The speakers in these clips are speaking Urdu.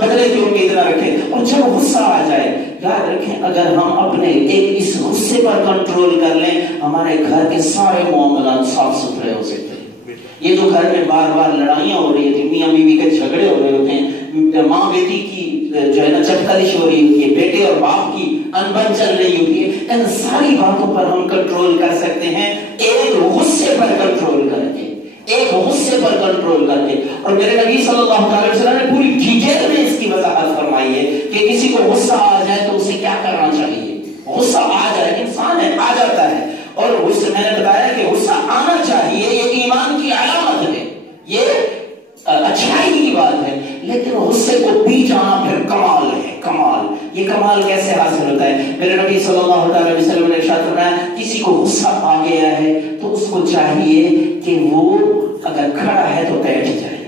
بدلے کی امید نہ رکھیں۔ اور جب غصہ آ جائے یاد رکھیں اگر ہم اپنے ایک اس غصے پر کنٹرول کر لیں ہمارے گھر کے سارے معاملات صاف ستھرے ہو سکتے ہیں۔ یہ جو گھر میں بار بار لڑائیاں ہو رہی تھی، میاں بیوی کے جھگڑے ہو رہے ہوتے ہیں، ماں بیٹی کی جو ہے نا چٹکلش ہو رہی ہوتی ہے، بیٹے اور باپ کی انبن چل رہی ہوتی ہے، ان ساری باتوں پر ہم کنٹرول کر سکتے ہیں ایک غصے پر کنٹرول کر کے، ایک غصے پر کنٹرول کر کے۔ اور میرے نبی صلی اللہ علیہ وسلم نے پوری ڈیٹیل میں اس کی وضاحت فرمائی ہے کہ کسی کو غصہ آ جائے تو اسے کیا کرنا چاہیے۔ غصہ آ جائے، انسان ہے آ جاتا ہے، اور غصہ میں نے بتایا کہ غصہ آنا چاہیے، یہ ایمان کی علامت ہے، یہ اچھائی کی بات ہے، لیکن غصے کو پی جانا پھر کمال ہے، کمال۔ یہ کمال کیسے حاصل ہوتا ہے؟ میرے نبی صلی اللہ علیہ وسلم نے ارشاد فرمایا کسی کو غصہ آ گیا ہے تو اس کو چاہیے کہ وہ اگر کھڑا ہے تو بیٹھ جائے۔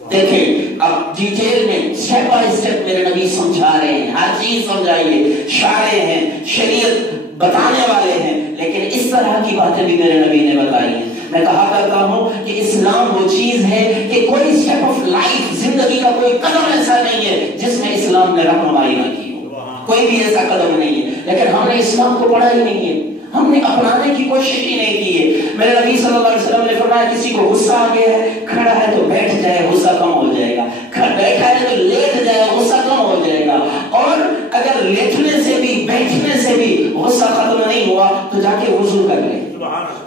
دیکھیں اب ڈیٹیل میں سٹیپ بائی سٹیپ میرے نبی سمجھا رہے ہیں، ہر چیز سمجھائیے، شارع ہیں، شریعت بتانے والے ہیں، لیکن اس طرح کی باتیں بھی میرے نبی نے بتائی ہیں۔ میں کہا کرتا ہوں کہ اسلام وہ چیز ہے کہ کوئی سٹیپ آف لائف، زندگی کا کوئی قدم ایسا نہیں ہے جس میں اسلام نے رہنمائی نہ کی ہو، کوئی بھی ایسا قدم نہیں ہے، لیکن ہم نے اسلام کو پڑھا ہی نہیں ہے، ہم نے اپنانے کی کوشش ہی نہیں کی ہے۔ میرے نبی صلی اللہ علیہ وسلم نے فرمایا کسی کو غصہ آ گیا ہے، کھڑا ہے تو بیٹھ جائے، غصہ کم ہو جائے گا، بیٹھا ہے تو لیٹ جائے، غصہ کم ہو جائے گا، اور اگر لیٹنے سے بھی بیٹھنے سے بھی غصہ ختم نہیں ہوا تو جا کے وضو کر لے،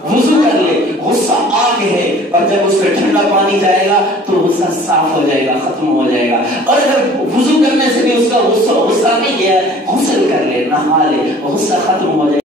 وضو کر لے۔ غصہ آگ ہے اور جب اس پہ ٹھنڈا پانی جائے گا تو غصہ صاف ہو جائے گا، ختم ہو جائے گا، اور اگر وضو کرنے سے بھی اس کا غصہ نہیں گیا، غسل کر لے، نہا لے، غصہ ختم ہو جائے گا۔